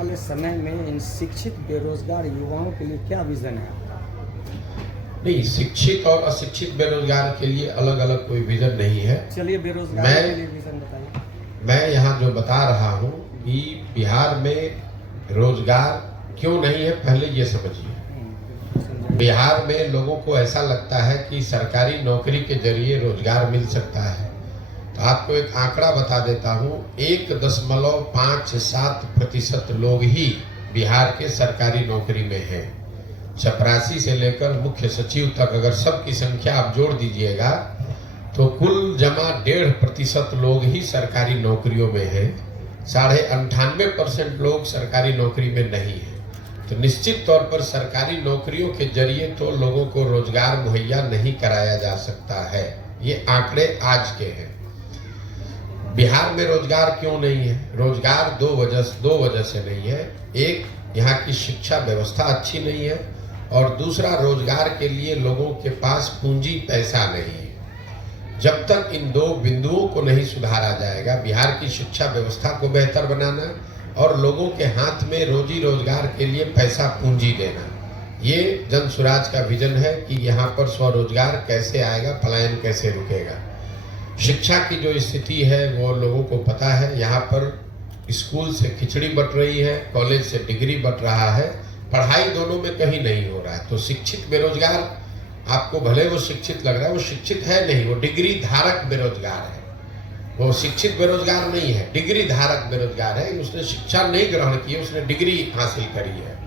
वाले समय में इन शिक्षित बेरोजगार युवाओं के लिए क्या विजन है आपका? नहीं, शिक्षित और अशिक्षित बेरोजगार के लिए अलग अलग कोई विजन नहीं है। चलिए बेरोजगार के लिए विजन बताइए। मैं यहाँ जो बता रहा हूँ कि बिहार में रोजगार क्यों नहीं है, पहले ये समझिए। बिहार में लोगों को ऐसा लगता है कि सरकारी नौकरी के जरिए रोजगार मिल सकता है। तो आपको एक आंकड़ा बता देता हूँ, 1.57% लोग ही बिहार के सरकारी नौकरी में हैं। चपरासी से लेकर मुख्य सचिव तक अगर सबकी संख्या आप जोड़ दीजिएगा तो कुल जमा 1.5% लोग ही सरकारी नौकरियों में हैं। 98.5% लोग सरकारी नौकरी में नहीं है। तो निश्चित तौर पर सरकारी नौकरियों के जरिए तो लोगों को रोजगार मुहैया नहीं कराया जा सकता है। ये आंकड़े आज के हैं। बिहार में रोजगार क्यों नहीं है? रोजगार दो वजह से नहीं है। एक, यहाँ की शिक्षा व्यवस्था अच्छी नहीं है, और दूसरा, रोजगार के लिए लोगों के पास पूंजी पैसा नहीं है। जब तक इन दो बिंदुओं को नहीं सुधारा जाएगा, बिहार की शिक्षा व्यवस्था को बेहतर बनाना और लोगों के हाथ में रोजी रोजगार के लिए पैसा पूंजी देना, ये जन स्वराज का विजन है कि यहाँ पर स्वरोजगार कैसे आएगा, पलायन कैसे रुकेगा। शिक्षा की जो स्थिति है वो लोगों को पता है। यहाँ पर स्कूल से खिचड़ी बट रही है, कॉलेज से डिग्री बट रहा है, पढ़ाई दोनों में कहीं नहीं हो रहा है। तो शिक्षित बेरोजगार, आपको भले वो शिक्षित लग रहा है, वो शिक्षित है नहीं, वो डिग्री धारक बेरोजगार है। वो शिक्षित बेरोजगार नहीं है, डिग्री धारक बेरोजगार है। उसने शिक्षा नहीं ग्रहण की है, उसने डिग्री हासिल करी है।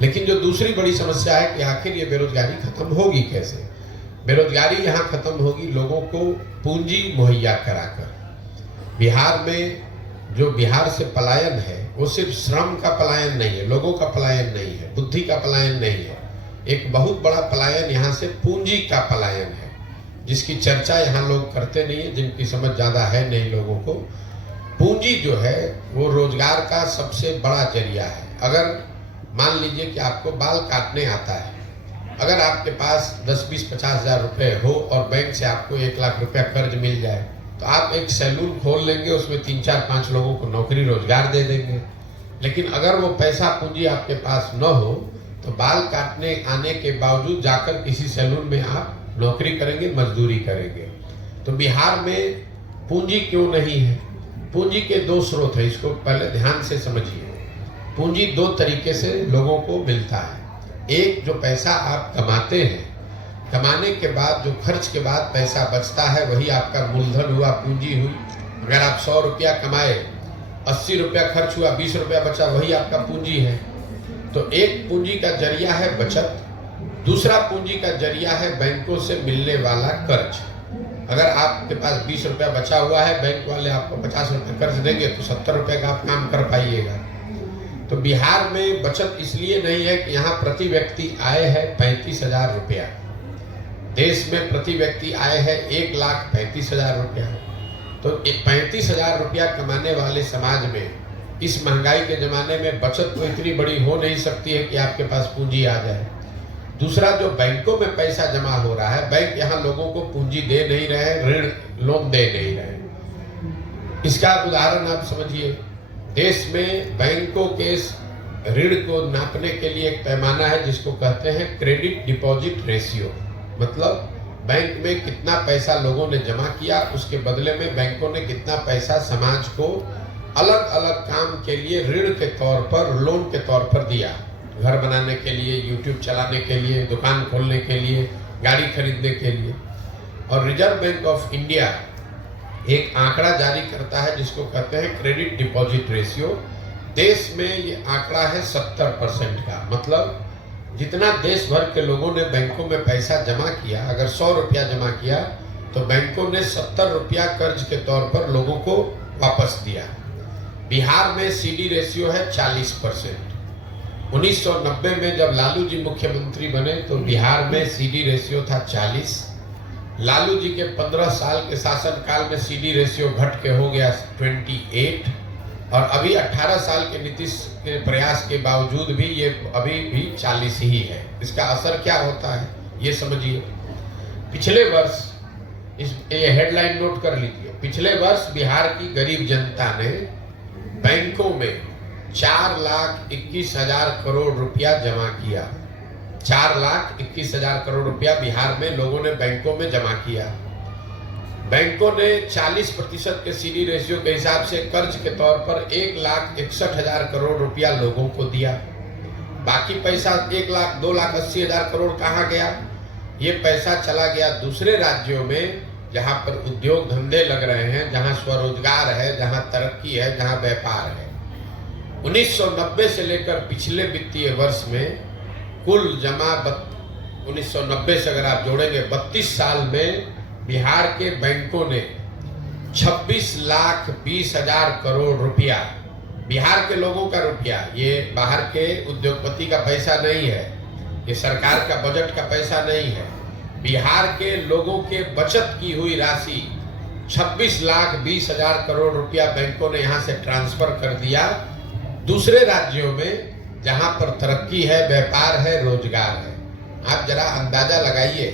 लेकिन जो दूसरी बड़ी समस्या है कि आखिर ये बेरोजगारी खत्म होगी कैसे? बेरोजगारी यहाँ खत्म होगी लोगों को पूंजी मुहैया कराकर। बिहार में जो बिहार से पलायन है वो सिर्फ श्रम का पलायन नहीं है, लोगों का पलायन नहीं है, बुद्धि का पलायन नहीं है। एक बहुत बड़ा पलायन यहाँ से पूंजी का पलायन है, जिसकी चर्चा यहाँ लोग करते नहीं है, जिनकी समझ ज्यादा है नहीं लोगों को। पूंजी जो है वो रोजगार का सबसे बड़ा जरिया है। अगर मान लीजिए कि आपको बाल काटने आता है, अगर आपके पास 10, 20, 50 हजार रुपए हो और बैंक से आपको 1 लाख रुपया कर्ज मिल जाए, तो आप एक सैलून खोल लेंगे, उसमें 3, 4, 5 लोगों को नौकरी रोजगार दे देंगे। लेकिन अगर वो पैसा पूंजी आपके पास न हो तो बाल काटने आने के बावजूद जाकर किसी सैलून में आप नौकरी करेंगे, मजदूरी करेंगे। तो बिहार में पूंजी क्यों नहीं है? पूंजी के 2 स्रोत है, इसको पहले ध्यान से समझिए। पूंजी 2 तरीके से लोगों को मिलता है। एक, जो पैसा आप कमाते हैं, कमाने के बाद जो खर्च के बाद पैसा बचता है वही आपका मूलधन हुआ, पूंजी हुई। अगर आप 100 रुपया कमाए, 80 रुपया खर्च हुआ, 20 रुपया बचा, वही आपका पूंजी है। तो एक पूंजी का जरिया है बचत, दूसरा पूंजी का जरिया है बैंकों से मिलने वाला कर्ज। अगर आपके पास 20 रुपया बचा हुआ है, बैंक वाले आपको 50 रुपये कर्ज देंगे तो 70 रुपये का आप काम कर पाइएगा। तो बिहार में बचत इसलिए नहीं है कि यहाँ प्रति व्यक्ति आय है 35,000 रुपया। देश में प्रति व्यक्ति आय है 1,35,000 रुपया। तो 35,000 रुपया कमाने वाले समाज में इस महंगाई के जमाने में बचत तो इतनी बड़ी हो नहीं सकती है कि आपके पास पूंजी आ जाए। दूसरा, जो बैंकों में पैसा जमा हो रहा है, बैंक यहाँ लोगों को पूंजी दे नहीं रहे, ऋण लोन दे नहीं रहे। इसका उदाहरण आप समझिए। देश में बैंकों के ऋण को नापने के लिए एक पैमाना है जिसको कहते हैं क्रेडिट डिपॉजिट रेशियो। मतलब बैंक में कितना पैसा लोगों ने जमा किया, उसके बदले में बैंकों ने कितना पैसा समाज को अलग अलग काम के लिए ऋण के तौर पर, लोन के तौर पर दिया। घर बनाने के लिए, यूट्यूब चलाने के लिए, दुकान खोलने के लिए, गाड़ी खरीदने के लिए। और रिजर्व बैंक ऑफ इंडिया एक आंकड़ा जारी करता है जिसको कहते हैं क्रेडिट डिपॉजिट रेशियो। देश में ये आंकड़ा है 70% का। मतलब जितना देश भर के लोगों ने बैंकों में पैसा जमा किया, अगर 100 रुपया जमा किया तो बैंकों ने 70 रुपया कर्ज के तौर पर लोगों को वापस दिया। बिहार में सीडी रेशियो है 40%। 1990 में जब लालू जी मुख्यमंत्री बने तो बिहार में सीडी रेशियो था 40। लालू जी के 15 साल के शासनकाल में सीडी रेशियो घट के हो गया 28। और अभी 18 साल के नीतीश के प्रयास के बावजूद भी ये अभी भी 40 ही है। इसका असर क्या होता है ये समझिए। पिछले वर्ष, ये हेडलाइन नोट कर लीजिए, पिछले वर्ष बिहार की गरीब जनता ने बैंकों में 4,21,000 करोड़ रुपया जमा किया। 4,21,000 करोड़ रुपया बिहार में लोगों ने बैंकों में जमा किया। बैंकों ने 40% के सीडी रेशियो के हिसाब से कर्ज के तौर पर 1,61,000 करोड़ रुपया लोगों को दिया। बाकी पैसा 1,02,80,000 करोड़ कहाँ गया? ये पैसा चला गया दूसरे राज्यों में जहां पर उद्योग धंधे लग रहे हैं, जहां स्वरोजगार है, जहां तरक्की है, जहां व्यापार है। 1990 से लेकर पिछले वित्तीय वर्ष में कुल जमा 1990 से अगर आप जोड़ेंगे 32 साल में बिहार के बैंकों ने 26,20,000 करोड़ रुपया, बिहार के लोगों का रुपया, ये बाहर के उद्योगपति का पैसा नहीं है, ये सरकार का बजट का पैसा नहीं है, बिहार के लोगों के बचत की हुई राशि 26,20,000 करोड़ रुपया बैंकों ने यहां से ट्रांसफर कर दिया दूसरे राज्यों में जहां पर तरक्की है, व्यापार है, रोजगार है। आप जरा अंदाजा लगाइए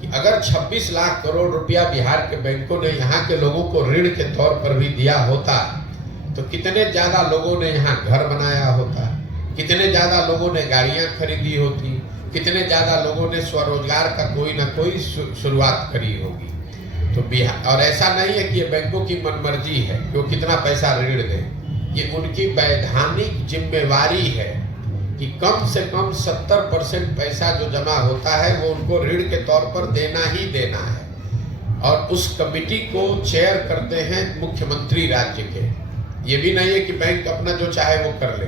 कि अगर 26 लाख करोड़ रुपया बिहार के बैंकों ने यहाँ के लोगों को ऋण के तौर पर भी दिया होता तो कितने ज्यादा लोगों ने यहाँ घर बनाया होता, कितने ज्यादा लोगों ने गाड़ियां खरीदी होती, कितने ज्यादा लोगों ने स्वरोजगार का कोई ना कोई शुरुआत करी होगी। तो बिहार, और ऐसा नहीं है कि ये बैंकों की मनमर्जी है कि वो कितना पैसा ऋण दें, ये उनकी वैधानिक जिम्मेवारी है कि कम से कम 70% पैसा जो जमा होता है वो उनको ऋण के तौर पर देना ही देना है। और उस कमिटी को चेयर करते हैं मुख्यमंत्री राज्य के। ये भी नहीं है कि बैंक अपना जो चाहे वो कर ले,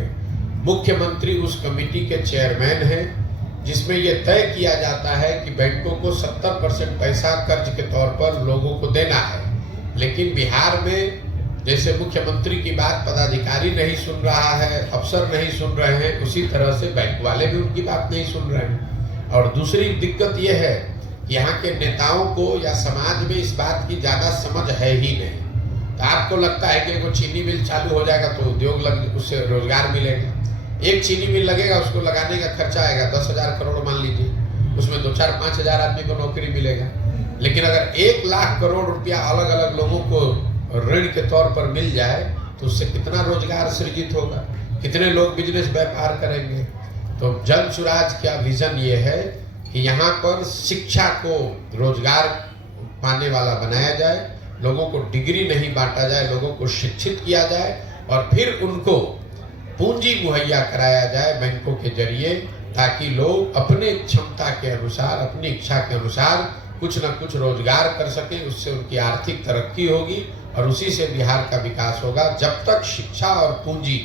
मुख्यमंत्री उस कमिटी के चेयरमैन हैं, जिसमें यह तय किया जाता है कि बैंकों को 70% पैसा कर्ज के तौर पर लोगों को देना है। लेकिन बिहार में जैसे मुख्यमंत्री की बात पदाधिकारी नहीं सुन रहा है, अफसर नहीं सुन रहे हैं, उसी तरह से बैंक वाले भी उनकी बात नहीं सुन रहे हैं। और दूसरी दिक्कत यह है कि यहाँ के नेताओं को या समाज में इस बात की ज्यादा समझ है ही नहीं। तो आपको लगता है कि चीनी मिल चालू हो जाएगा तो उद्योग लग, उससे रोजगार मिलेगा। एक चीनी मिल लगेगा, उसको लगाने का खर्चा आएगा 10,000 करोड़ मान लीजिए, उसमें 2-4-5,000 आदमी को नौकरी मिलेगा। लेकिन अगर 1 लाख करोड़ रुपया अलग अलग लोगों को ऋण के तौर पर मिल जाए तो उससे कितना रोजगार सृजित होगा, कितने लोग बिजनेस व्यापार करेंगे। तो जन सुराज का विजन ये है कि यहाँ पर शिक्षा को रोजगार पाने वाला बनाया जाए, लोगों को डिग्री नहीं बांटा जाए, लोगों को शिक्षित किया जाए और फिर उनको पूंजी मुहैया कराया जाए बैंकों के जरिए, ताकि लोग अपने क्षमता के अनुसार, अपनी इच्छा के अनुसार कुछ न कुछ रोजगार कर सके। उससे उनकी आर्थिक तरक्की होगी और उसी से बिहार का विकास होगा। जब तक शिक्षा और पूंजी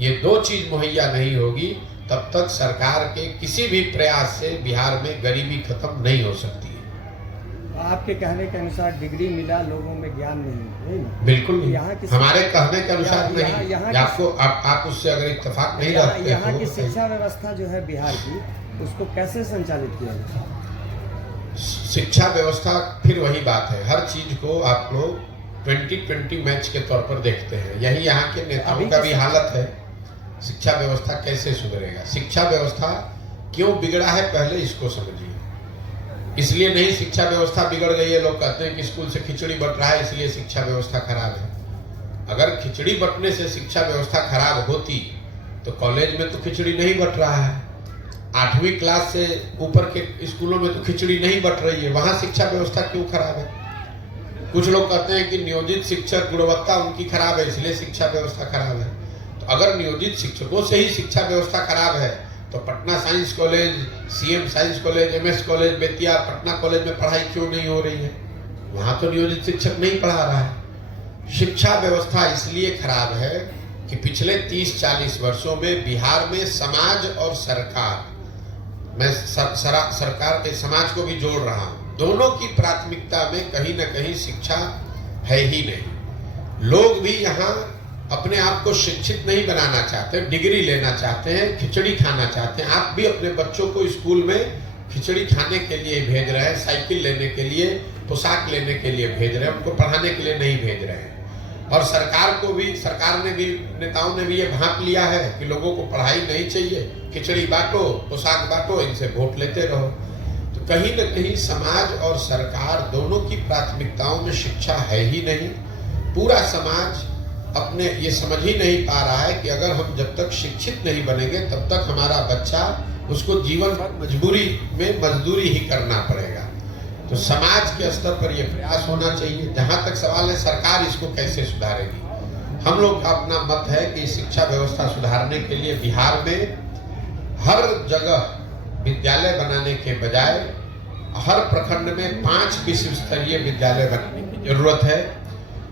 ये 2 चीज मुहैया नहीं होगी तब तक सरकार के किसी भी प्रयास से बिहार में गरीबी खत्म नहीं हो सकती है। आपके कहने के अनुसार डिग्री मिला, लोगों में ज्ञान नहीं है। बिल्कुल नहीं, यहाँ की हमारे कहने के अनुसार नहीं। यहाँ आपको आप उससे अगर इत्तेफाक नहीं रखते यहाँ की शिक्षा व्यवस्था जो है बिहार की, उसको कैसे संचालित किया जाए? शिक्षा व्यवस्था फिर वही बात है, हर चीज को आप लोग 2020 मैच के तौर पर देखते हैं। यही यहाँ के नेताओं का भी हालत है। शिक्षा व्यवस्था कैसे सुधरेगा, शिक्षा व्यवस्था क्यों बिगड़ा है पहले इसको समझिए। इसलिए नहीं शिक्षा व्यवस्था बिगड़ गई है, लोग कहते हैं कि स्कूल से खिचड़ी बट रहा है इसलिए शिक्षा व्यवस्था खराब है। अगर खिचड़ी बटने से शिक्षा व्यवस्था खराब होती तो कॉलेज में तो खिचड़ी नहीं बट रहा है, 8वीं क्लास से ऊपर के स्कूलों में तो खिचड़ी नहीं बट रही है, वहां शिक्षा व्यवस्था क्यों खराब है? कुछ लोग कहते हैं कि नियोजित शिक्षक गुणवत्ता उनकी खराब है इसलिए शिक्षा व्यवस्था खराब है। तो अगर नियोजित शिक्षकों से ही शिक्षा व्यवस्था खराब है तो Patna science college, CM science college, MS college, Bettiah, Patna college में पढ़ाई क्यों नहीं हो रही है? वहां तो नियोजित शिक्षक नहीं पढ़ा रहा है। शिक्षा व्यवस्था इसलिए खराब है कि पिछले 30-40 वर्षों में बिहार में समाज और सरकार, मैं सरकार के समाज को भी जोड़ रहा हूं, दोनों की प्राथमिकता में कहीं ना कहीं शिक्षा है ही नहीं। लोग भी यहाँ अपने आप को शिक्षित नहीं बनाना चाहते, डिग्री लेना चाहते हैं, खिचड़ी खाना चाहते हैं। आप भी अपने बच्चों को स्कूल में खिचड़ी खाने के लिए भेज रहे हैं, साइकिल लेने के लिए, पोशाक लेने के लिए भेज रहे हैं, उनको पढ़ाने के लिए नहीं भेज रहे हैं। और सरकार ने भी, नेताओं ने भी ये भांप लिया है कि लोगों को पढ़ाई नहीं चाहिए, खिचड़ी बांटो, पोशाक बांटो, इनसे वोट लेते रहो। तो कहीं न कहीं समाज और सरकार दोनों की प्राथमिकताओं में शिक्षा है ही नहीं। पूरा समाज अपने ये समझ ही नहीं पा रहा है कि अगर हम जब तक शिक्षित नहीं बनेंगे तब तक हमारा बच्चा, उसको जीवन भर मजबूरी में मजदूरी ही करना पड़ेगा। तो समाज के स्तर पर यह प्रयास होना चाहिए। जहां तक सवाल है सरकार इसको कैसे सुधारेगी, हम लोग का अपना मत है कि शिक्षा व्यवस्था सुधारने के लिए बिहार में हर जगह विद्यालय बनाने के बजाय हर प्रखंड में 5 विश्व स्तरीय विद्यालय बनाने की जरूरत है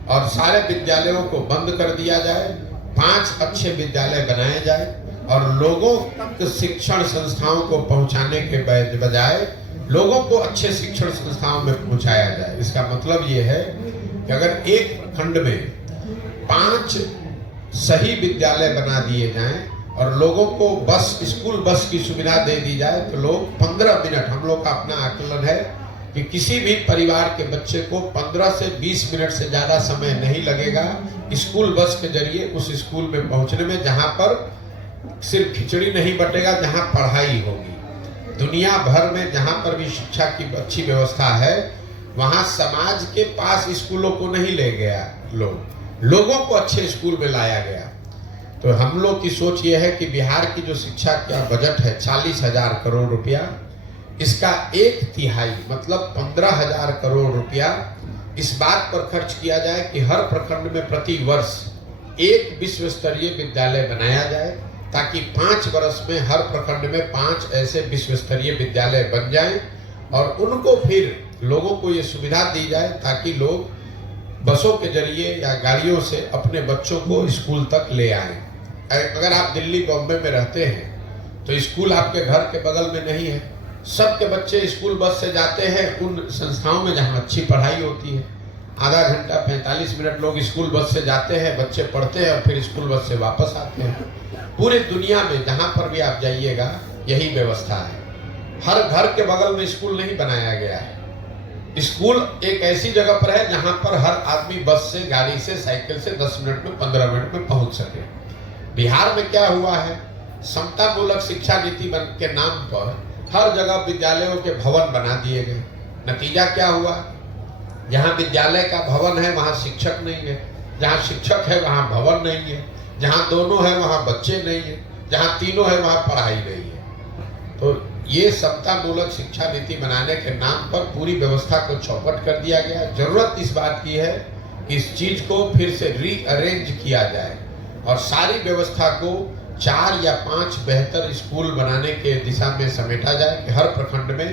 और सारे विद्यालयों को बंद कर दिया जाए, 5 अच्छे विद्यालय बनाए जाए और लोगों तक शिक्षण संस्थाओं को पहुंचाने के बजाय लोगों को अच्छे शिक्षण संस्थाओं में पहुंचाया जाए। इसका मतलब ये है कि अगर एक प्रखंड में 5 सही विद्यालय बना दिए जाएं और लोगों को स्कूल बस की सुविधा दे दी जाए तो लोग 15 मिनट, हम लोग का अपना आकलन है कि किसी भी परिवार के बच्चे को 15 से 20 मिनट से ज्यादा समय नहीं लगेगा स्कूल बस के जरिए उस स्कूल में पहुंचने में, जहां पर सिर्फ खिचड़ी नहीं बटेगा, जहां पढ़ाई होगी। दुनिया भर में जहां पर भी शिक्षा की अच्छी व्यवस्था है वहां समाज के पास स्कूलों को नहीं ले गया, लोगों को अच्छे स्कूल में लाया गया। तो हम लोग की सोच ये है कि बिहार की जो शिक्षा का बजट है 40,000 करोड़ रुपया, इसका 1/3 मतलब 15,000 करोड़ रुपया इस बात पर खर्च किया जाए कि हर प्रखंड में प्रति वर्ष एक विश्व स्तरीय विद्यालय बनाया जाए, ताकि 5 वर्ष में हर प्रखंड में 5 ऐसे विश्व स्तरीय विद्यालय बन जाएं और उनको फिर लोगों को ये सुविधा दी जाए ताकि लोग बसों के जरिए या गाड़ियों से अपने बच्चों को स्कूल तक ले आएं। अगर आप दिल्ली बॉम्बे में रहते हैं तो स्कूल आपके घर के बगल में नहीं है, सबके बच्चे स्कूल बस से जाते हैं उन संस्थाओं में जहां अच्छी पढ़ाई होती है। आधा घंटा 45 मिनट लोग स्कूल बस से जाते हैं, बच्चे पढ़ते हैं और फिर स्कूल बस से वापस आते हैं। पूरी दुनिया में जहां पर भी आप जाइएगा यही व्यवस्था है। हर घर के बगल में स्कूल नहीं बनाया गया है। स्कूल एक ऐसी जगह पर है जहां पर हर आदमी बस से, गाड़ी से, साइकिल से 10 मिनट में, 15 मिनट में पहुंच सके। बिहार में क्या हुआ है, समता मूलक शिक्षा नीति के नाम पर हर जगह विद्यालयों के भवन बना दिए गए। नतीजा क्या हुआ, जहां विद्यालय का भवन है वहां शिक्षक नहीं है, जहां शिक्षक है वहां भवन नहीं है, जहां दोनों है वहां बच्चे नहीं है, जहां तीनों है वहां पढ़ाई नहीं है। तो ये समता मूलक शिक्षा नीति बनाने के नाम पर पूरी व्यवस्था को चौपट कर दिया गया। जरूरत इस बात की है कि इस चीज को फिर से रीअरेंज किया जाए और सारी व्यवस्था को 4 या 5 बेहतर स्कूल बनाने के दिशा में समेटा जाए कि हर प्रखंड में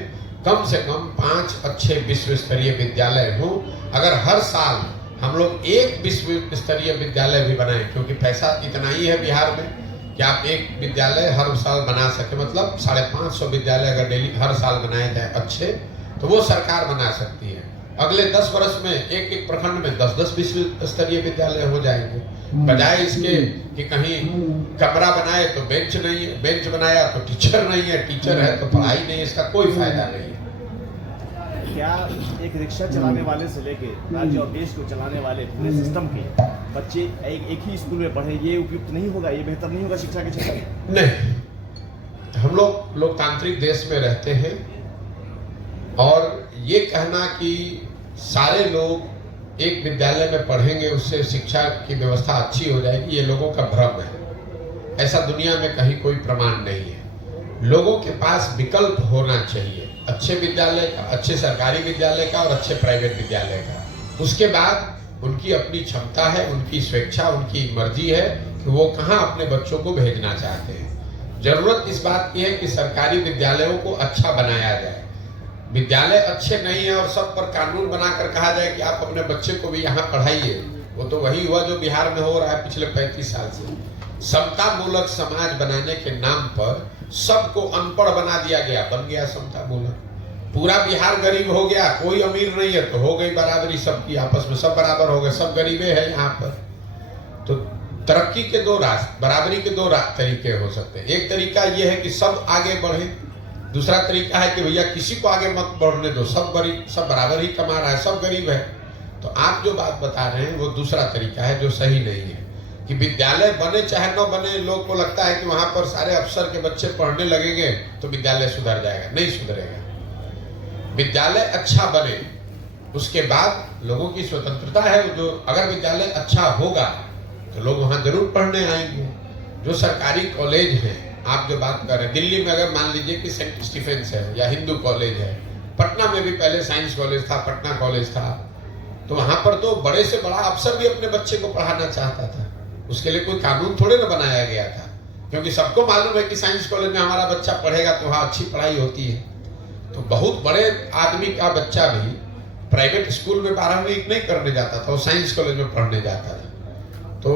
कम से कम 5 अच्छे विश्व स्तरीय विद्यालय हो। अगर हर साल हम लोग एक विश्व स्तरीय विद्यालय भी बनाएं, क्योंकि पैसा इतना ही है बिहार में कि आप एक विद्यालय हर साल बना सके, मतलब 550 विद्यालय अगर डेली हर साल बनाए जाए अच्छे, तो वो सरकार बना सकती है। अगले 10 वर्ष में एक प्रखंड में 10-10 विश्व स्तरीय विद्यालय हो जाएंगे, बजाय इसके कि कहीं कमरा बनाए तो बेंच नहीं है, बेंच बनाया तो टीचर नहीं है, टीचर है तो पढ़ाई नहीं है, इसका कोई फायदा नहीं है। क्या एक रिक्शा चलाने वाले से लेके राज्य और देश को चलाने वाले पूरे सिस्टम के बच्चे एक ही स्कूल में पढ़े, ये उपयुक्त नहीं होगा, ये बेहतर नहीं होगा शिक्षा के क्षेत्र में? नहीं, हम लोग लोकतांत्रिक देश में रहते हैं और ये कहना कि सारे लोग एक विद्यालय में पढ़ेंगे उससे शिक्षा की व्यवस्था अच्छी हो जाएगी, ये लोगों का भ्रम है। ऐसा दुनिया में कहीं कोई प्रमाण नहीं है। लोगों के पास विकल्प होना चाहिए, अच्छे विद्यालय का, अच्छे सरकारी विद्यालय का और अच्छे प्राइवेट विद्यालय का। उसके बाद उनकी अपनी क्षमता है, उनकी स्वेच्छा, उनकी मर्जी है कि वो कहाँ अपने बच्चों को भेजना चाहते हैं। जरूरत इस बात की है कि सरकारी विद्यालयों को अच्छा बनाया जाए। विद्यालय अच्छे नहीं है और सब पर कानून बनाकर कहा जाए कि आप अपने बच्चे को भी यहाँ पढ़ाइए, वो तो वही हुआ जो बिहार में हो रहा है पिछले 35 साल से। समता मूलक समाज बनाने के नाम पर सबको अनपढ़ बना दिया गया, बन गया समता मूलक। पूरा बिहार गरीब हो गया, कोई अमीर नहीं है तो हो गई बराबरी सबकी, आपस में सब बराबर हो गए, सब गरीबे हैं यहाँ पर। तो तरक्की के 2 रास्ते, बराबरी के 2 तरीके हो सकते हैं। एक तरीका यह है कि सब आगे बढ़े, दूसरा तरीका है कि भैया किसी को आगे मत बढ़ने दो, सब बराबर ही कमा रहा है, सब गरीब है। तो आप जो बात बता रहे हैं वो दूसरा तरीका है जो सही नहीं है कि विद्यालय बने चाहे न बने, लोग को लगता है कि वहां पर सारे अफसर के बच्चे पढ़ने लगेंगे तो विद्यालय सुधर जाएगा। नहीं सुधरेगा। विद्यालय अच्छा बने, उसके बाद लोगों की स्वतंत्रता है। जो अगर विद्यालय अच्छा होगा तो लोग वहाँ जरूर पढ़ने आएंगे। जो सरकारी कॉलेज हैं, आप जो बात कर रहे हैं, दिल्ली में अगर मान लीजिए कि सेंट स्टीफेंस है या हिंदू कॉलेज है, पटना में भी पहले साइंस कॉलेज था, पटना कॉलेज था, तो वहां पर तो बड़े से बड़ा अफसर भी अपने बच्चे को पढ़ाना चाहता था। उसके लिए कोई कानून थोड़े ना बनाया गया था, क्योंकि सबको मालूम है कि साइंस कॉलेज में हमारा बच्चा पढ़ेगा तो वहाँ अच्छी पढ़ाई होती है। तो बहुत बड़े आदमी का बच्चा भी प्राइवेट स्कूल में 12वीं नहीं करने जाता था, वो साइंस कॉलेज में पढ़ने जाता था। तो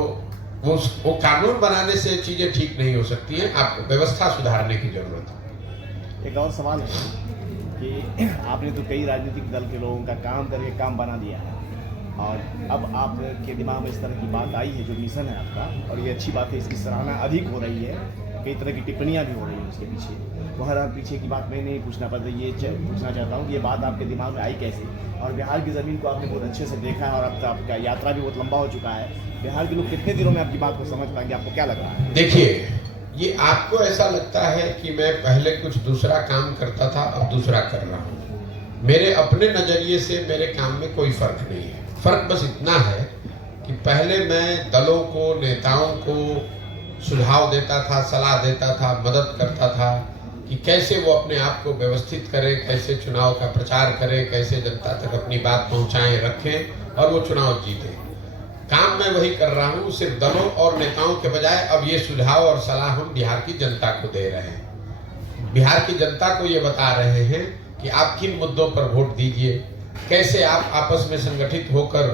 वो कानून बनाने से चीजें ठीक नहीं हो सकती हैं, आपको व्यवस्था सुधारने की जरूरत है। एक और सवाल है कि आपने तो कई राजनीतिक दल के लोगों का काम करके काम बना दिया है, और अब आपके दिमाग में इस तरह की बात आई है, जो मिशन है आपका, और ये अच्छी बात है, इसकी सराहना अधिक हो रही है, कई तरह की टिप्पणियां भी हो रही हैं उसके पीछे। तो हर पीछे की बात मैं नहीं पूछना पड़ता, ये पूछना चाहता हूँ कि ये बात आपके दिमाग में आई कैसे, और बिहार की ज़मीन को आपने बहुत अच्छे से देखा है, और अब तो आपका यात्रा भी बहुत लंबा हो चुका है। बिहार के लोग कितने दिनों में आपकी बात को समझ पाएंगे, आपको क्या लग रहा है? देखिए, ये आपको ऐसा लगता है कि मैं पहले कुछ दूसरा काम करता था, अब दूसरा कर रहा हूँ। मेरे अपने नजरिए से मेरे काम में कोई फर्क नहीं है। फर्क बस इतना है कि पहले मैं दलों को, नेताओं को सुझाव देता था, सलाह देता था, मदद करता था कि कैसे वो अपने आप को व्यवस्थित करें, कैसे चुनाव का प्रचार करें, कैसे जनता तक अपनी बात पहुंचाएं, रखें और वो चुनाव जीतें। काम मैं वही कर रहा हूँ, सिर्फ दलों और नेताओं के बजाय अब ये सुझाव और सलाह हम बिहार की जनता को दे रहे हैं। बिहार की जनता को ये बता रहे हैं कि आप किन मुद्दों पर वोट दीजिए, कैसे आप आपस में संगठित होकर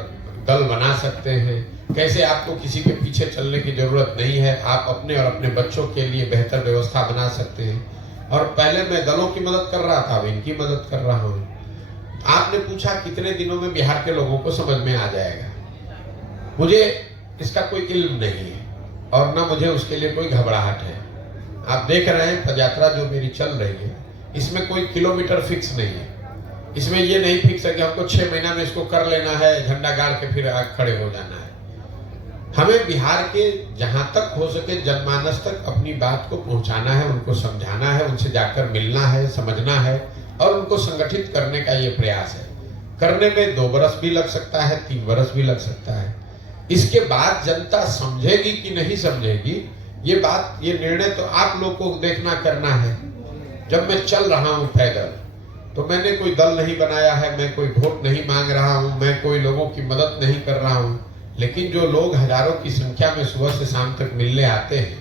दल बना सकते हैं, कैसे आपको किसी के पीछे चलने की जरूरत नहीं है, आप अपने और अपने बच्चों के लिए बेहतर व्यवस्था बना सकते हैं। और पहले मैं दलों की मदद कर रहा था, अब इनकी मदद कर रहा हूँ। आपने पूछा कितने दिनों में बिहार के लोगों को समझ में आ जाएगा। मुझे इसका कोई इल्म नहीं है और ना मुझे उसके लिए कोई घबराहट है। आप देख रहे हैं पदयात्रा जो मेरी चल रही है, इसमें कोई किलोमीटर फिक्स नहीं है। इसमें ये नहीं फिक्स है कि हमको 6 महीना में इसको कर लेना है, झंडा गाड़ के फिर खड़े हो जाना है। हमें बिहार के जहां तक हो सके जनमानस तक अपनी बात को पहुंचाना है, उनको समझाना है, उनसे जाकर मिलना है, समझना है और उनको संगठित करने का ये प्रयास है। करने में 2 बरस भी लग सकता है, 3 बरस भी लग सकता है। इसके बाद जनता समझेगी कि नहीं समझेगी, ये बात, ये निर्णय तो आप लोग को देखना करना है। जब मैं चल रहा हूं पैदल तो मैंने कोई दल नहीं बनाया है, मैं कोई वोट नहीं मांग रहा हूं, मैं कोई लोगों की मदद नहीं कर रहा हूं। लेकिन जो लोग हजारों की संख्या में सुबह से शाम तक मिलने आते हैं,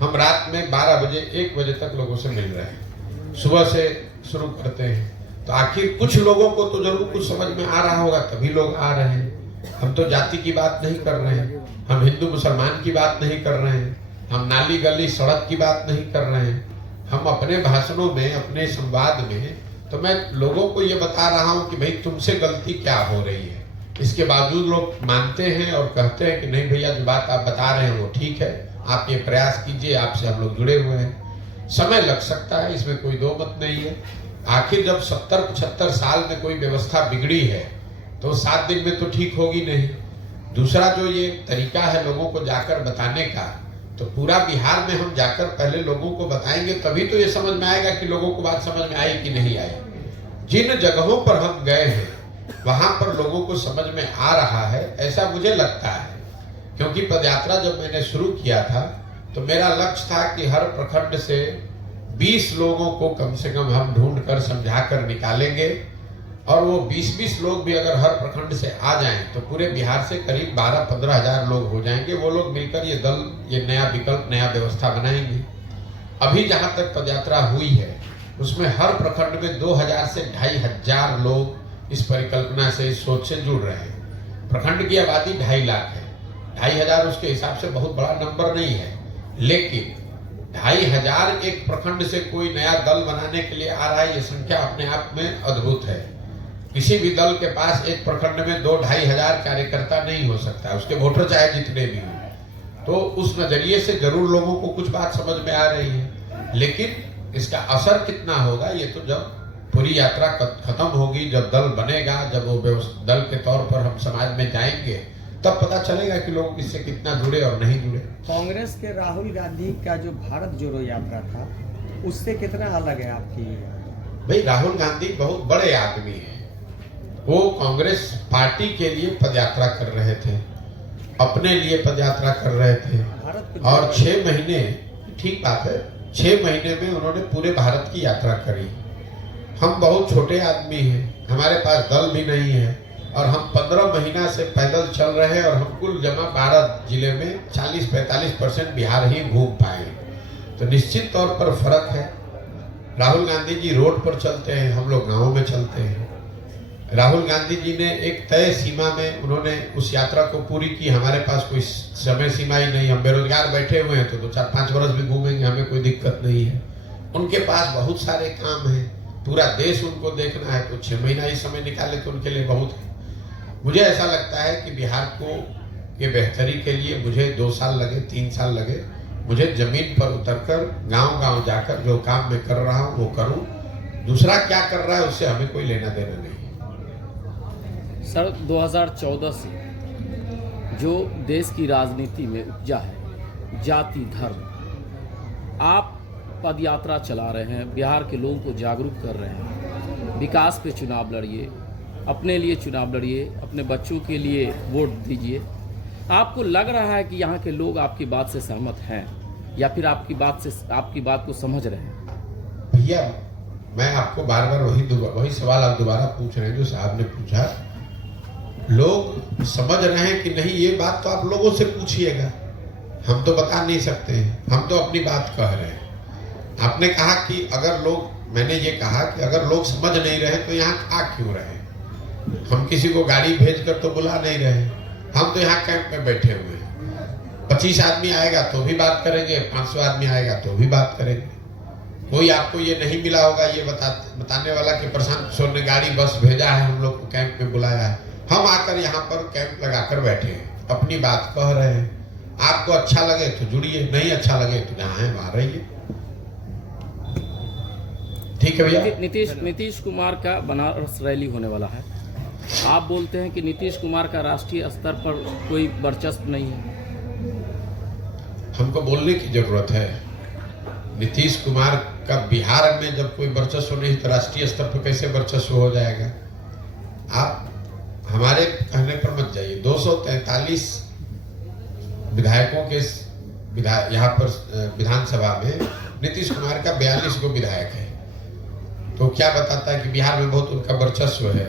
हम रात में 12 बजे 1 बजे तक लोगों से मिल रहे हैं, सुबह से शुरू करते हैं। तो आखिर कुछ लोगों को तो जरूर कुछ समझ में आ रहा होगा, तभी लोग आ रहे हैं। हम तो जाति की बात नहीं कर रहे हैं, हम हिंदू मुसलमान की बात नहीं कर रहे हैं, हम नाली गली सड़क की बात नहीं कर रहे हैं। हम अपने भाषणों में, अपने संवाद में तो मैं लोगों को ये बता रहा हूं कि भाई तुमसे गलती क्या हो रही है। इसके बावजूद लोग मानते हैं और कहते हैं कि नहीं भैया जो बात आप बता रहे हैं वो ठीक है, आप ये प्रयास कीजिए, आपसे हम लोग जुड़े हुए हैं। समय लग सकता है, इसमें कोई दो मत नहीं है। आखिर जब 70-75 साल में कोई व्यवस्था बिगड़ी है तो 7 दिन में तो ठीक होगी नहीं। दूसरा जो ये तरीका है लोगों को जाकर बताने का, तो पूरा बिहार में हम जाकर पहले लोगों को बताएंगे, तभी तो ये समझ में आएगा कि लोगों को बात समझ में आई कि नहीं आई। जिन जगहों पर हम गए हैं वहां पर लोगों को समझ में आ रहा है, ऐसा मुझे लगता है। क्योंकि पदयात्रा जब मैंने शुरू किया था तो मेरा लक्ष्य था कि हर प्रखंड से 20 लोगों को कम से कम हम ढूंढ कर समझा कर निकालेंगे, और वो 20-20 लोग भी अगर हर प्रखंड से आ जाएं तो पूरे बिहार से करीब 12-15 हजार लोग हो जाएंगे। वो लोग मिलकर ये दल, ये नया विकल्प, नया व्यवस्था बनाएंगे। अभी जहां तक पदयात्रा हुई है उसमें हर प्रखंड में 2000 से 2500 लोग इस परिकल्पना से, इस सोच से जुड़ रहे हैं। प्रखंड की आबादी 2.5 लाख है, 2500 उसके हिसाब से बहुत बड़ा नंबर नहीं है, लेकिन 2500 एक प्रखंड से कोई नया दल बनाने के लिए आ रहा है, ये संख्या अपने आप में अद्भुत है। किसी भी दल के पास एक प्रखंड में 2-2500 कार्यकर्ता नहीं हो सकता, उसके वोटर चाहे जितने भी हों। तो उस नजरिए से जरूर लोगों को कुछ बात समझ में आ रही है, लेकिन इसका असर कितना होगा ये तो जब पूरी यात्रा खत्म होगी, जब दल बनेगा, जब वो दल के तौर पर हम समाज में जाएंगे, तब पता चलेगा कि लोग इससे कितना जुड़े और नहीं जुड़े। कांग्रेस के राहुल गांधी का जो भारत जोड़ो यात्रा था उससे कितना अलग है आपकी? भाई राहुल गांधी बहुत बड़े आदमी हैं, वो कांग्रेस पार्टी के लिए पदयात्रा कर रहे थे। अपने लिए पदयात्रा कर रहे थे भारत को और 6 महीने, ठीक बात है, 6 महीने में उन्होंने पूरे भारत की यात्रा करी। हम बहुत छोटे आदमी हैं, हमारे पास दल भी नहीं है और हम 15 महीना से पैदल चल रहे हैं और हम कुल जमा 12 जिले में 40-45% बिहार ही घूम पाए। तो निश्चित तौर पर फर्क है। राहुल गांधी जी रोड पर चलते हैं, हम लोग गाँव में चलते हैं। राहुल गांधी जी ने एक तय सीमा में उन्होंने उस यात्रा को पूरी की। हमारे पास कोई समय सीमा ही नहीं, हम बेरोजगार बैठे हुए हैं तो 2-4-5 वर्ष भी घूमेंगे, हमें कोई दिक्कत नहीं है। उनके पास बहुत सारे काम हैं, पूरा देश उनको देखना है, तो 6 महीना ही समय निकाले तो उनके लिए बहुत है। मुझे ऐसा लगता है कि बिहार को ये बेहतरी के लिए मुझे 2 साल लगे, 3 साल लगे, मुझे जमीन पर उतरकर गांव-गांव जाकर जो काम मैं कर रहा हूं वो करूं। दूसरा क्या कर रहा है उससे हमें कोई लेना देना नहीं। सर, 2014 से जो देश की राजनीति में उपजा है जाति धर्म, आप पद यात्रा चला रहे हैं, बिहार के लोगों को जागरूक कर रहे हैं, विकास पे चुनाव लड़िए, अपने लिए चुनाव लड़िए, अपने बच्चों के लिए वोट दीजिए। आपको लग रहा है कि यहाँ के लोग आपकी बात से सहमत हैं या फिर आपकी बात को समझ रहे हैं? भैया, मैं आपको बार बार वही सवाल आप दोबारा पूछ रहे हैं जो साहब ने पूछा। लोग समझ रहे हैं कि नहीं, ये बात तो आप लोगों से पूछिएगा, हम तो बता नहीं सकते हैं, हम तो अपनी बात कह रहे हैं। आपने कहा कि अगर लोग, मैंने ये कहा कि अगर लोग समझ नहीं रहे तो यहाँ आ क्यों रहे? हम किसी को गाड़ी भेजकर तो बुला नहीं रहे, हम तो यहाँ कैंप में बैठे हुए हैं। 25 आदमी आएगा तो भी बात करेंगे, 500 आदमी आएगा तो भी बात करेंगे। कोई आपको ये नहीं मिला होगा ये बताने वाला कि प्रशांत किशोर ने गाड़ी बस भेजा है, हम लोग को कैंप में बुलाया है। हम आकर यहाँ पर कैंप लगाकर बैठे हैं, अपनी बात कह रहे हैं। आपको अच्छा लगे तो जुड़िए, नहीं अच्छा लगे तो जहाँ है वहाँ रहिए। ठीक है भैया। नीतीश कुमार का बनारस रैली होने वाला है, आप बोलते हैं कि नीतीश कुमार का राष्ट्रीय स्तर पर कोई वर्चस्व नहीं है। हमको बोलने की जरूरत है। नीतीश कुमार का बिहार में जब कोई वर्चस्व नहीं तो राष्ट्रीय स्तर पर कैसे वर्चस्व हो जाएगा? आप हमारे कहने पर मत जाइए। 243 विधायकों के यहाँ पर विधानसभा में नीतीश कुमार का 42 गो विधायक है, तो क्या बताता है कि बिहार में बहुत उनका वर्चस्व है।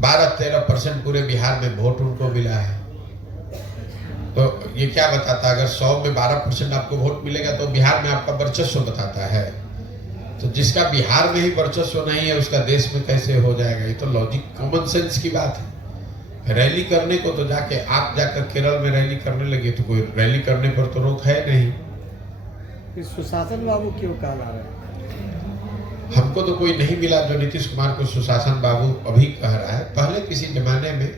12-13% पूरे बिहार में वोट उनको मिला है, तो ये क्या बताता है? अगर 100 में 12% आपको वोट मिलेगा तो बिहार में आपका वर्चस्व बताता है। तो जिसका बिहार में ही वर्चस्व नहीं है उसका देश में कैसे हो जाएगा? ये तो लॉजिक, कॉमन सेंस की बात है। रैली करने को तो आप जाकर केरल में रैली करने लगे तो कोई रैली करने पर तो रोक है नहीं। सुशासन बाबू क्यों कहला रहे हैं? हमको तो कोई नहीं मिला जो नीतीश कुमार को सुशासन बाबू अभी कह रहा है। पहले किसी जमाने में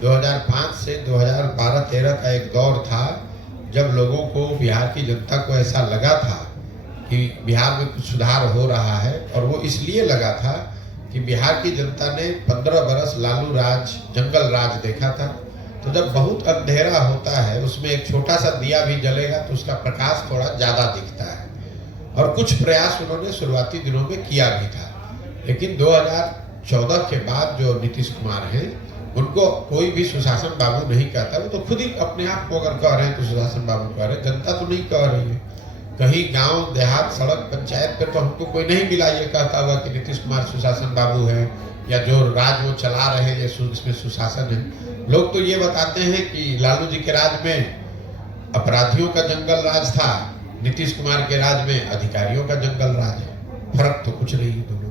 2005 से 2012-13 का एक दौर था जब लोगों को, बिहार की जनता को ऐसा लगा था कि बिहार में कुछ सुधार हो रहा है, और वो इसलिए लगा था कि बिहार की जनता ने 15 बरस लालू राज, जंगल राज देखा था। तो जब बहुत अंधेरा होता है उसमें एक छोटा सा दिया भी जलेगा तो उसका प्रकाश थोड़ा ज्यादा दिखता है, और कुछ प्रयास उन्होंने शुरुआती दिनों में किया भी था। लेकिन 2014 के बाद जो नीतीश कुमार हैं उनको कोई भी सुशासन बाबू नहीं कहता। वो तो खुद ही अपने आप को अगर कह रहे हैं तो सुशासन बाबू कह रहे हैं, जनता तो नहीं कह रही है। कहीं गांव देहात, सड़क, पंचायत पे तो हमको कोई नहीं मिला ये कहता हुआ कि नीतीश कुमार सुशासन बाबू है या जो राज वो चला रहे हैं इसमें सुशासन है। लोग तो ये बताते हैं कि लालू जी के राज में अपराधियों का जंगल राज था, नीतीश कुमार के राज में अधिकारियों का जंगल राज है। फर्क तो कुछ नहीं है दोनों में।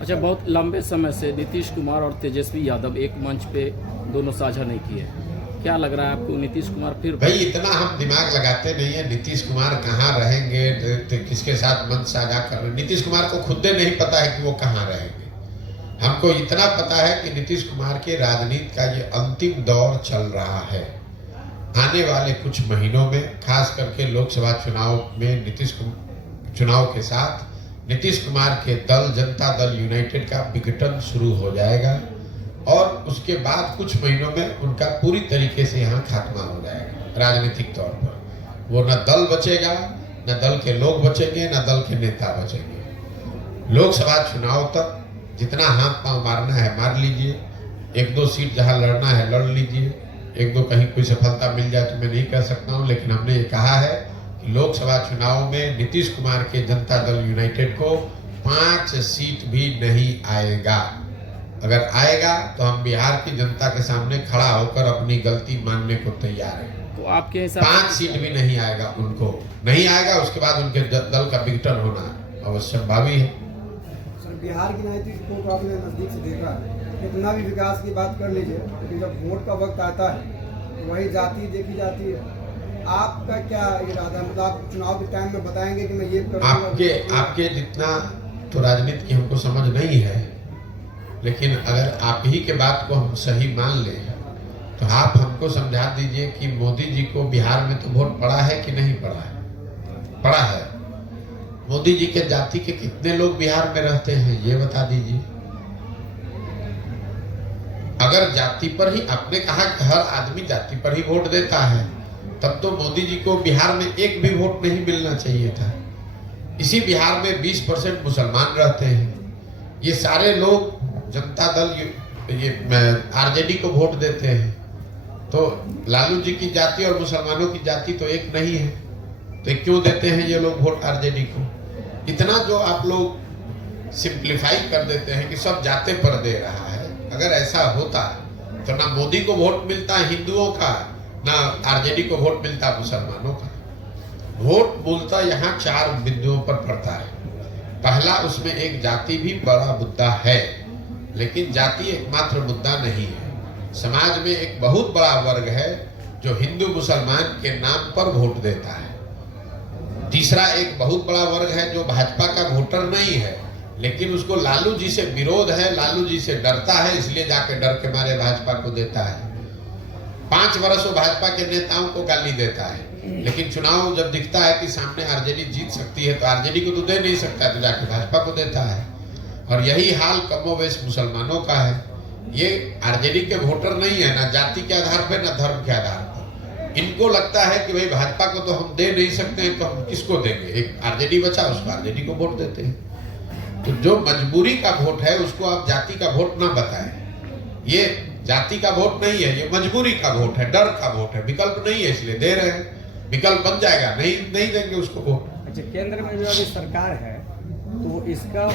अच्छा, बहुत लंबे समय से नीतीश कुमार और तेजस्वी यादव एक मंच पे दोनों साझा नहीं किए, क्या लग रहा है आपको नीतीश कुमार फिर? भाई इतना हम दिमाग लगाते नहीं है नीतीश कुमार कहाँ रहेंगे, किसके साथ मंच साझा कर रहे हैं। नीतीश कुमार को खुद नहीं पता है कि वो कहाँ रहेंगे। हमको इतना पता है कि नीतीश कुमार के राजनीति का ये अंतिम दौर चल रहा है। आने वाले कुछ महीनों में, खास करके लोकसभा चुनाव में चुनाव के साथ नीतीश कुमार के दल, जनता दल यूनाइटेड का विघटन शुरू हो जाएगा, और उसके बाद कुछ महीनों में उनका पूरी तरीके से यहाँ खात्मा हो जाएगा राजनीतिक तौर पर। वो न दल बचेगा, न दल के लोग बचेंगे, न दल के नेता बचेंगे। लोकसभा चुनाव तक जितना हाथ पांव मारना है मार लीजिए, 1-2 सीट जहां लड़ना है लड़ लीजिए, एक दो कहीं कोई सफलता मिल जाए तो मैं नहीं कह सकता हूं, लेकिन हमने ये कहा है कि लोकसभा चुनाव में नीतीश कुमार के जनता दल यूनाइटेड को 5 सीट भी नहीं आएगा। अगर आएगा तो हम बिहार की जनता के सामने खड़ा होकर अपनी गलती मानने को तैयार हैं। तो आपके हिसाब 5 सीट भी नहीं आएगा, उनको नहीं आएगा, उसके बाद उनके दल का विघटन होना अवश्य भावी है। सर, बिहार की राजनीति को आपने नजदीक से देखा है, कितना भी विकास की बात कर लीजिए, लेकिन जब वोट का वक्त आता है तो वही जाति देखी जाती है। आपका क्या इरादा, मतलब आप चुनाव के टाइम में बताएंगे कि मैं ये करूंगा? आपके जितना तो राजनीति की हमको समझ नहीं है, लेकिन अगर आप ही के बात को हम सही मान लें तो आप हमको समझा दीजिए कि मोदी जी को बिहार में तो वोट पड़ा है कि नहीं पड़ा है? पड़ा है। मोदी जी के जाति के कितने लोग बिहार में रहते हैं ये बता दीजिए। अगर जाति पर ही, आपने कहा कि हर आदमी जाति पर ही वोट देता है, तब तो मोदी जी को बिहार में एक भी वोट नहीं मिलना चाहिए था। इसी बिहार में 20% मुसलमान रहते हैं। ये सारे लोग जनता दल ये आरजेडी को वोट देते हैं, तो लालू जी की जाति और मुसलमानों की जाति तो एक नहीं है, तो क्यों देते हैं ये लोग वोट आरजेडी को? इतना जो आप लोग सिंप्लीफाई कर देते हैं कि सब जाते पर दे रहा है। अगर ऐसा होता तो ना मोदी को वोट मिलता हिंदुओं का, ना आरजेडी को वोट मिलता मुसलमानों का। वोट मूलतः यहाँ 4 बिंदुओं पर पड़ता है। पहला, उसमें एक जाति भी बड़ा मुद्दा है, लेकिन जाति एकमात्र मुद्दा नहीं है। समाज में एक बहुत बड़ा वर्ग है जो हिंदू मुसलमान के नाम पर वोट देता है। तीसरा, एक बहुत बड़ा वर्ग है जो भाजपा का वोटर नहीं है, लेकिन उसको लालू जी से विरोध है, लालू जी से डरता है, इसलिए जाके डर के मारे भाजपा को देता है। 5 वर्ष वो भाजपा के नेताओं को गाली देता है, लेकिन चुनाव जब दिखता है कि सामने आरजेडी जीत सकती है तो आरजेडी को तो दे नहीं सकता, तो जाके भाजपा को देता है। और यही हाल कमोवेश मुसलमानों का है। ये आरजेडी के वोटर नहीं है, ना जाति के आधार पर ना धर्म के आधार पर। इनको लगता है कि भाई भाजपा को तो हम दे नहीं सकते हैं, तो हम किसको देंगे? एक आरजेडी बचा, उसको आरजेडी को वोट देते हैं। तो जो मजबूरी का वोट है उसको आप जाति का वोट ना बताएं। ये जाति का वोट नहीं है, ये मजबूरी का वोट है, डर का वोट है, विकल्प नहीं है इसलिए दे रहे हैं। विकल्प बन जाएगा, नहीं देंगे उसको वोट। अच्छा, केंद्र में जो अभी सरकार है तो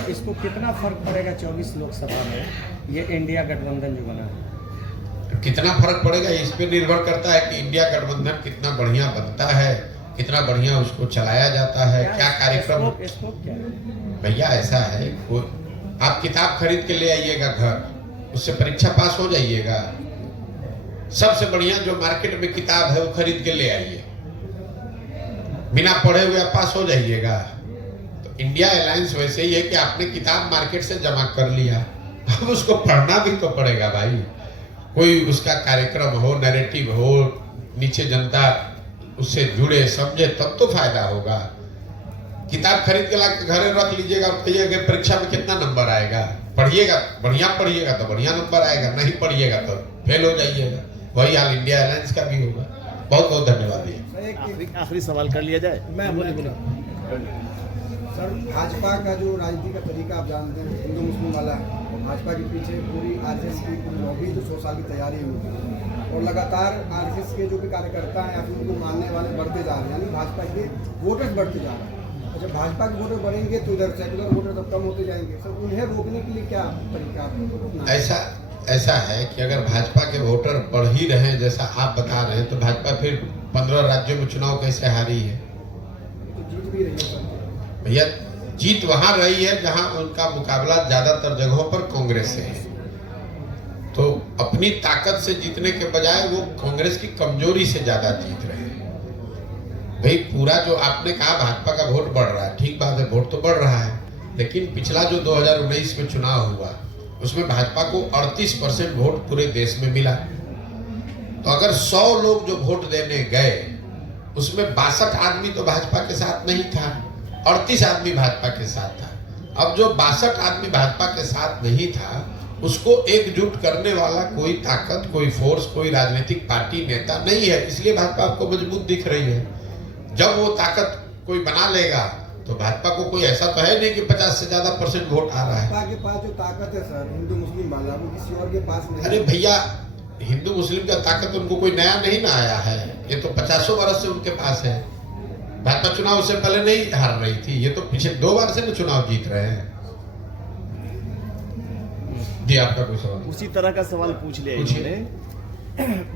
इसको कितना फर्क पड़ेगा 24 लोकसभा में ये इंडिया गठबंधन जो बना है? कितना फर्क पड़ेगा इस पे निर्भर करता है कि इंडिया गठबंधन कितना बढ़िया बनता है, कितना बढ़िया उसको चलाया जाता है, क्या कार्यक्रम। क्या है भैया ऐसा है, आप किताब खरीद के ले आइएगा घर, उससे परीक्षा पास हो जाइएगा। सबसे बढ़िया जो मार्केट में किताब है वो खरीद के ले आइए, बिना पढ़े हुए आप पास हो जाइएगा। तो इंडिया अलायंस वैसे ही है कि आपने किताब मार्केट से जमा कर लिया, अब उसको पढ़ना भी तो पड़ेगा भाई। कोई उसका कार्यक्रम हो, नैरेटिव हो, नीचे जनता उससे जुड़े, समझे, तब तो फायदा होगा। किताब खरीद के ला के घरे रख लीजिएगा और कहिएगा परीक्षा में कितना नंबर आएगा। पढ़िएगा, बढ़िया पढ़िएगा तो बढ़िया नंबर आएगा, नहीं पढ़िएगा तो फेल हो जाइएगा। वही हाल इंडिया अलायंस का भी होगा। बहुत बहुत धन्यवाद भैया। आखिरी सवाल कर लिया जाए। मैं सर, भाजपा का जो राजनीति का तरीका आप जानते हैं, हिंदू मुस्लिम वाला है, और भाजपा के पीछे पूरी आरएसएस की पूरी लॉबी जो 100 साल की तैयारी हुई है, और लगातार आरएसएस के जो भी कार्यकर्ता हैं या फिर उनको मानने वाले बढ़ते जा रहे हैं, यानी भाजपा के वोटर्स बढ़ते जा रहे हैं। और जब भाजपा के वोटर बढ़ेंगे तो इधर सेकुलर वोटर तब कम होते जाएंगे। सर, उन्हें रोकने के लिए क्या तरीका? ऐसा है कि अगर भाजपा के वोटर बढ़ ही रहे हैं जैसा आप बता रहे हैं, तो भाजपा फिर 15 राज्यों में चुनाव कैसे हारी है? तो जीत भी रही है भैया, जीत वहां रही है जहां उनका मुकाबला ज्यादातर जगहों पर कांग्रेस से है। तो अपनी ताकत से जीतने के बजाय वो कांग्रेस की कमजोरी से ज्यादा जीत रहे हैं। भाई, पूरा जो आपने कहा भाजपा का वोट बढ़ रहा है, ठीक बात है, वोट तो बढ़ रहा है, लेकिन पिछला जो 2019 में चुनाव हुआ उसमें भाजपा को 38% वोट पूरे देश में मिला। तो अगर 100 लोग जो वोट देने गए उसमें 62 आदमी तो भाजपा के साथ नहीं था, 38 आदमी भाजपा के साथ था। अब जो 62 आदमी भाजपा के साथ नहीं था उसको एकजुट करने वाला कोई ताकत, कोई फोर्स, कोई राजनीतिक पार्टी, नेता नहीं है, इसलिए भाजपा आपको मजबूत दिख रही है। जब वो ताकत कोई बना लेगा तो भाजपा को कोई ऐसा तो है नहीं कि 50 से ज्यादा % वोट आ रहा है। भाजपा के पास जो ताकत है सर, हिंदू मुस्लिम वाला, वो किसी और के पास नहीं। अरे भैया, हिंदू मुस्लिम का ताकत उनको कोई नया नहीं ना आया है, ये तो 50 वर्ष से उनके पास है। भाजपा चुनाव से पहले नहीं हार रही थी, ये तो पिछले 2 बार से ना चुनाव जीत रहे हैं। जी आपका कोई सवाल? उसी तरह का सवाल पूछ लिया इन्होंने।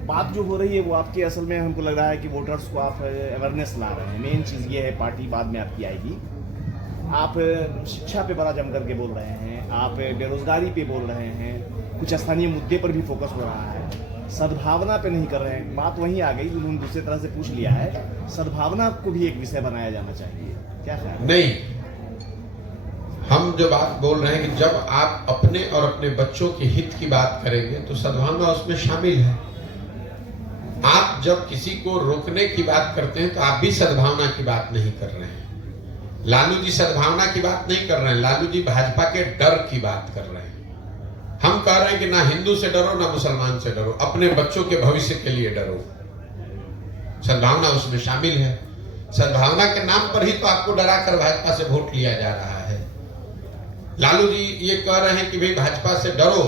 बात जो हो रही है वो आपकी असल में हमको लग रहा है कि वोटर्स को आप अवेयरनेस ला रहे हैं। मेन चीज़ ये है, पार्टी बाद में आपकी आएगी। आप शिक्षा पे बड़ा जम करके बोल रहे हैं, आप बेरोजगारी पे बोल रहे हैं, कुछ स्थानीय मुद्दे पर भी फोकस हो रहा है, सद्भावना पे नहीं कर रहे हैं। बात वहीं आ गई, उन्होंने दूसरे तरह से पूछ लिया है, सद्भावना को भी एक विषय बनाया जाना चाहिए, क्या ख्याल है? नहीं, हम जो बात बोल रहे हैं कि जब आप अपने और अपने बच्चों के हित की बात करेंगे तो सद्भावना उसमें शामिल है। आप जब किसी को रोकने की बात करते हैं तो आप भी सद्भावना की बात नहीं कर रहे हैं। लालू जी सद्भावना की बात नहीं कर रहे हैं, लालू जी भाजपा के डर की बात कर रहे हैं। हम कह रहे हैं कि ना हिंदू से डरो ना मुसलमान से डरो, अपने बच्चों के भविष्य के लिए डरो। सद्भावना उसमें शामिल है। सद्भावना के नाम पर ही तो आपको डरा कर भाजपा से वोट लिया जा रहा है। लालू जी ये कह रहे हैं कि भाई भाजपा से डरो,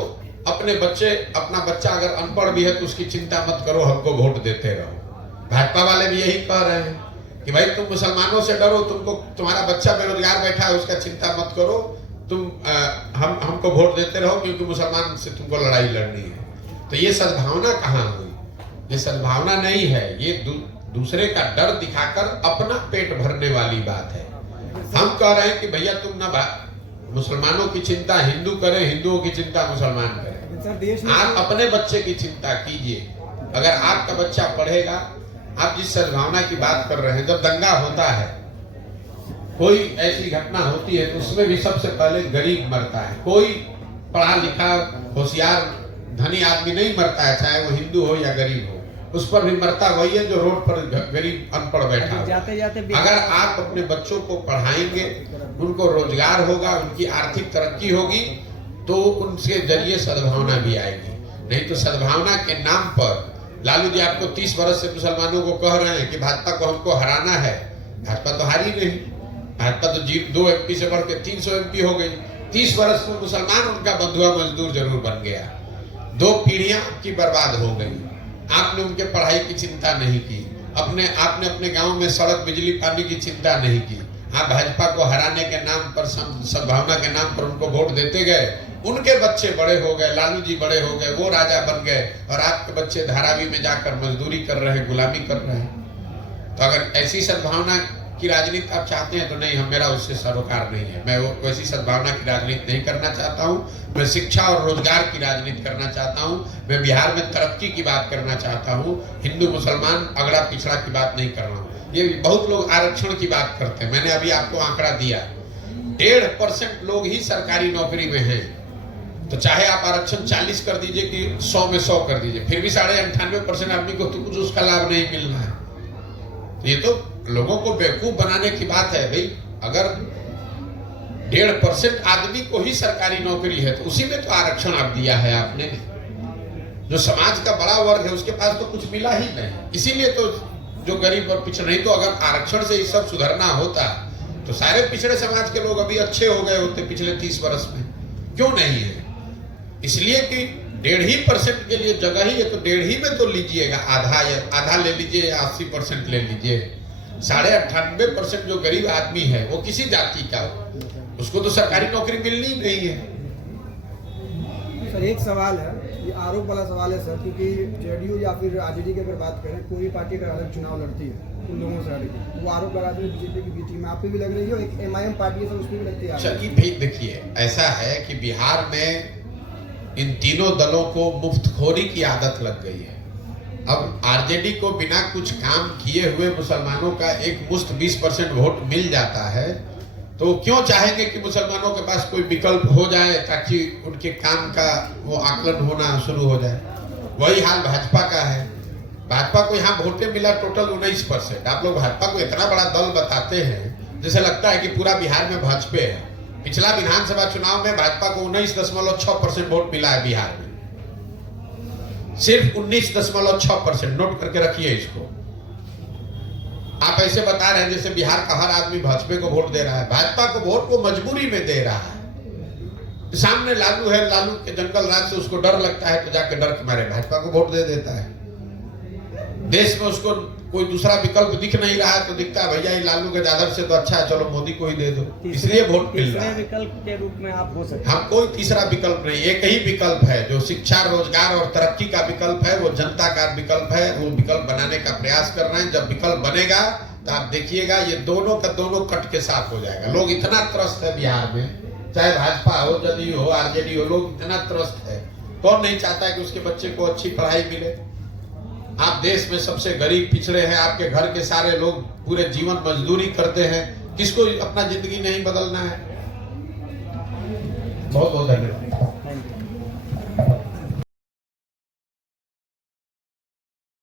अपने बच्चे, अपना बच्चा अगर अनपढ़ भी है तो उसकी चिंता मत करो, हमको वोट देते रहो। भाजपा वाले भी यही कह रहे हैं कि भाई तुम मुसलमानों से डरो, तुमको तुम्हारा बच्चा बेरोजगार बैठा है उसका चिंता मत करो, तुम हमको वोट देते रहो क्योंकि मुसलमान से तुमको लड़ाई लड़नी है। तो ये सद्भावना कहाँ हुई? ये सद्भावना नहीं है, ये दूसरे का डर दिखाकर अपना पेट भरने वाली बात है। हम कह रहे हैं कि भैया तुम ना मुसलमानों की चिंता हिंदू करें, हिंदुओं की चिंता मुसलमान करें। आप अपने बच्चे की चिंता कीजिए। अगर आपका बच्चा पढ़ेगा, आप जिस सद्भावना की बात कर रहे हैं, जब दंगा होता है, कोई ऐसी घटना होती है तो उसमें भी सबसे पहले गरीब मरता है। कोई पढ़ा लिखा होशियार धनी आदमी नहीं मरता है, चाहे वो हिंदू हो या गरीब हो, उस पर भी मरता वही है जो रोड पर गरीब अनपढ़ बैठा हो। जाते जाते अगर आप अपने बच्चों को पढ़ाएंगे, उनको रोजगार होगा, उनकी आर्थिक तरक्की होगी, तो उनके जरिए सद्भावना भी आएगी। नहीं तो सद्भावना के नाम पर लालू जी आपको 30 वर्ष से मुसलमानों को कह रहे हैं कि भाजपा को हमको हराना है। भाजपा तो हारी नहीं, भाजपा तो 2 MP से बढ़ के 300 MP हो गई। 30 वर्ष में मुसलमान उनका बंधुआ मजदूर जरूर बन गया। 2 पीढ़ियां आपकी बर्बाद हो गई। आपने उनके पढ़ाई की चिंता नहीं की, आपने अपने गांव में सड़क बिजली पानी की चिंता नहीं की। आप भाजपा को हराने के नाम पर, सद्भावना के नाम पर उनको वोट देते गए। उनके बच्चे बड़े हो गए, लालू जी बड़े हो गए, वो राजा बन गए, और आपके बच्चे धारावी में जाकर मजदूरी कर रहे हैं, गुलामी कर रहे हैं। तो अगर ऐसी सद्भावना की राजनीति आप चाहते हैं तो नहीं, मेरा उससे सरोकार नहीं है। मैं वैसी सद्भावना की राजनीति नहीं करना चाहता हूँ। मैं शिक्षा और रोजगार की राजनीति करना चाहता हूँ। मैं बिहार में तरक्की की बात करना चाहता हूँ। हिंदू मुसलमान अगड़ा पिछड़ा की बात नहीं कर रहा हूँ। ये बहुत लोग आरक्षण की बात करते हैं। मैंने अभी आपको आंकड़ा दिया, 1.5% लोग ही सरकारी नौकरी में हैं। तो चाहे आप आरक्षण 40 कर दीजिए कि 100 में 100 कर दीजिए, फिर भी 98.5% आदमी को तो कुछ उसका लाभ नहीं मिल रहा है। तो ये तो लोगों को बेवकूफ बनाने की बात है। भाई अगर 1.5% आदमी को ही सरकारी नौकरी है तो उसी में तो आरक्षण आप दिया है आपने। जो समाज का बड़ा वर्ग है उसके पास तो कुछ मिला ही नहीं, इसीलिए तो जो गरीब और पिछड़े। नहीं तो अगर आरक्षण से ये सब सुधरना होता तो सारे पिछड़े समाज के लोग अभी अच्छे हो गए होते पिछले 30 वर्ष में। क्यों नहीं है? इसलिए कि 1.5% के लिए जगह ही है, तो 1.5 में तो लीजिएगा, आधा ले लीजिए या 80% ले लीजिए। 98.5% जो गरीब आदमी है वो किसी जाति का हो, उसको तो सरकारी नौकरी मिलनी ही नहीं है। सर एक सवाल है, ये आरोप वाला सवाल है सर, क्योंकि जेडीयू या फिर आरजेडी की अगर बात करें, कोई पार्टी अगर अलग चुनाव लड़ती है उन लोगों से हटके, वो आरोप लगाते हैं बीजेपी की बी टीम। आप पे भी लग रही है, एक MIM पार्टी है सर, उस पर भी लगती है। चलिए भाई देखिए, ऐसा है कि बिहार में इन तीनों दलों को मुफ्तखोरी की आदत लग गई है। अब आरजेडी को बिना कुछ काम किए हुए मुसलमानों का एक मुश्त 20% वोट मिल जाता है, तो क्यों चाहेंगे कि मुसलमानों के पास कोई विकल्प हो जाए ताकि उनके काम का वो आकलन होना शुरू हो जाए। वही हाल भाजपा का है। भाजपा को यहाँ वोटें मिला टोटल 19%। आप लोग भाजपा को इतना बड़ा दल बताते हैं जैसे लगता है कि पूरा बिहार में भाजपा है। पिछला विधानसभा चुनाव में भाजपा को 19.6% वोट मिला है बिहार में, सिर्फ 19.6%। नोट करके रखिए इसको। आप ऐसे बता रहे हैं जैसे बिहार का हर आदमी भाजपा को वोट दे रहा है। भाजपा को वोट वो मजबूरी में दे रहा है। सामने लालू है, लालू के जंगल राज से उसको डर लगता है तो जाके डर के मारे भाजपा को वोट दे देता है। देश में उसको कोई दूसरा विकल्प दिख नहीं रहा है तो दिखता है भैया ये लालू के दादर से तो अच्छा है, चलो मोदी को ही दे दो, इसलिए वोट मिल रहा तीसरे है। विकल्प के रूप में आप हो सकते हम कोई तीसरा विकल्प नहीं, एक ही विकल्प है जो शिक्षा, रोजगार और तरक्की का विकल्प है, वो जनता का विकल्प है। वो विकल्प बनाने का प्रयास कर रहे हैं। जब विकल्प बनेगा तो आप देखिएगा ये दोनों का दोनों कट के साथ हो जाएगा। लोग इतना त्रस्त है बिहार में, चाहे भाजपा हो, जदयू हो, आरजेडी हो, लोग इतना त्रस्त है। कौन नहीं चाहता है कि उसके बच्चे को अच्छी पढ़ाई मिले। आप देश में सबसे गरीब पिछड़े हैं, आपके घर के सारे लोग पूरे जीवन मजदूरी करते हैं, किसको अपना जिंदगी नहीं बदलना है। बहुत बहुत धन्यवाद।